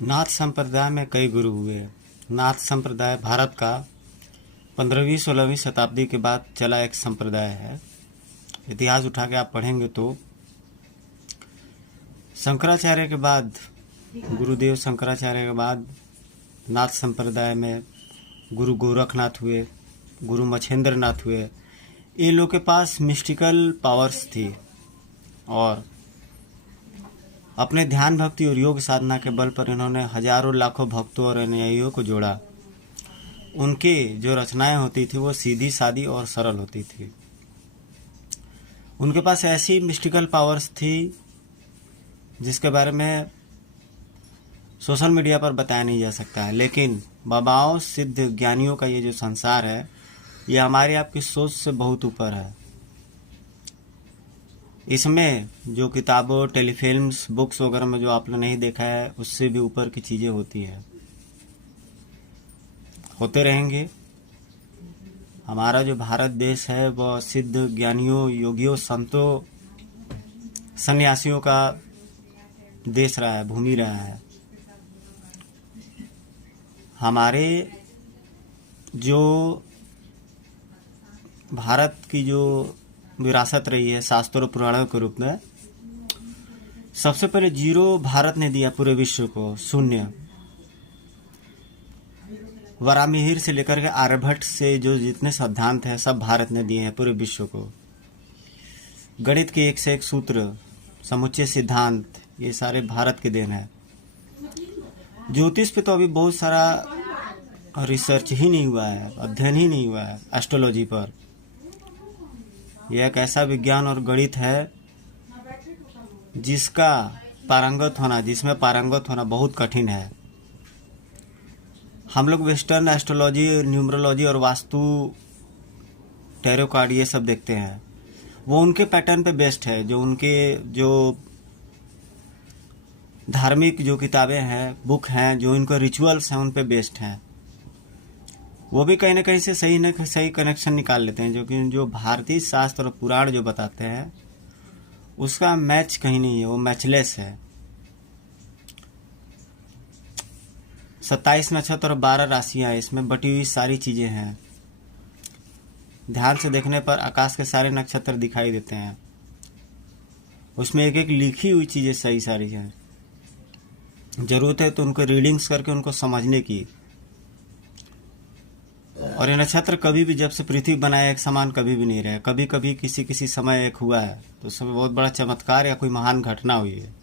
नाथ संप्रदाय में कई गुरु हुए। नाथ संप्रदाय भारत का 15वीं-16वीं शताब्दी के बाद चला एक संप्रदाय है। इतिहास उठा के आप पढ़ेंगे तो शंकराचार्य के बाद, गुरुदेव शंकराचार्य के बाद नाथ संप्रदाय में गुरु गोरखनाथ हुए, गुरु मच्छेंद्र नाथ हुए। ये लोग के पास मिस्टिकल पावर्स थी और अपने ध्यान भक्ति और योग साधना के बल पर इन्होंने हजारों लाखों भक्तों और अनुयायियों को जोड़ा। उनकी जो रचनाएं होती थी वो सीधी सादी और सरल होती थी। उनके पास ऐसी मिस्टिकल पावर्स थी जिसके बारे में सोशल मीडिया पर बताया नहीं जा सकता है, लेकिन बाबाओं सिद्ध ज्ञानियों का ये जो संसार है ये हमारी आपकी सोच से बहुत ऊपर है। इसमें जो किताबों, टेलीफिल्म्स, बुक्स वगैरह में जो आपने नहीं देखा है उससे भी ऊपर की चीज़ें होती है, होते रहेंगे। हमारा जो भारत देश है वह सिद्ध ज्ञानियों, योगियों, संतों, सन्यासियों का देश रहा है, भूमि रहा है। हमारे जो भारत की जो विरासत रही है शास्त्रों और पुराणों के रूप में, सबसे पहले जीरो भारत ने दिया पूरे विश्व को, शून्य। वरामिहिर से लेकर के आर्यभट्ट से जो जितने सिद्धांत हैं सब भारत ने दिए हैं पूरे विश्व को। गणित के एक से एक सूत्र, समुच्चय सिद्धांत, ये सारे भारत के देन है। ज्योतिष पे तो अभी बहुत सारा रिसर्च ही नहीं हुआ है, अध्ययन ही नहीं हुआ है। एस्ट्रोलॉजी पर यह एक ऐसा विज्ञान और गणित है जिसमें पारंगत होना बहुत कठिन है। हम लोग वेस्टर्न एस्ट्रोलॉजी, न्यूमरोलॉजी और वास्तु, टैरो कार्ड ये सब देखते हैं, वो उनके पैटर्न पे बेस्ड है। जो उनके जो धार्मिक जो किताबें हैं, बुक हैं, जो इनके रिचुअल्स हैं उन पे बेस्ड हैं। वो भी कहीं ना कहीं से सही न सही कनेक्शन निकाल लेते हैं, जो कि जो भारतीय शास्त्र और पुराण जो बताते हैं उसका मैच कहीं नहीं है, वो मैचलेस है। 27 नक्षत्र और 12 राशियां, इसमें बटी हुई सारी चीजें हैं। ध्यान से देखने पर आकाश के सारे नक्षत्र दिखाई देते हैं, उसमें एक एक लिखी हुई चीजें सही सारी हैं। जरूरत है तो उनको रीडिंग्स करके उनको समझने की। और ये नक्षत्र कभी भी, जब से पृथ्वी बनाया, एक समान कभी भी नहीं रहे। कभी कभी किसी किसी समय एक हुआ है तो उसमें बहुत बड़ा चमत्कार या कोई महान घटना हुई है।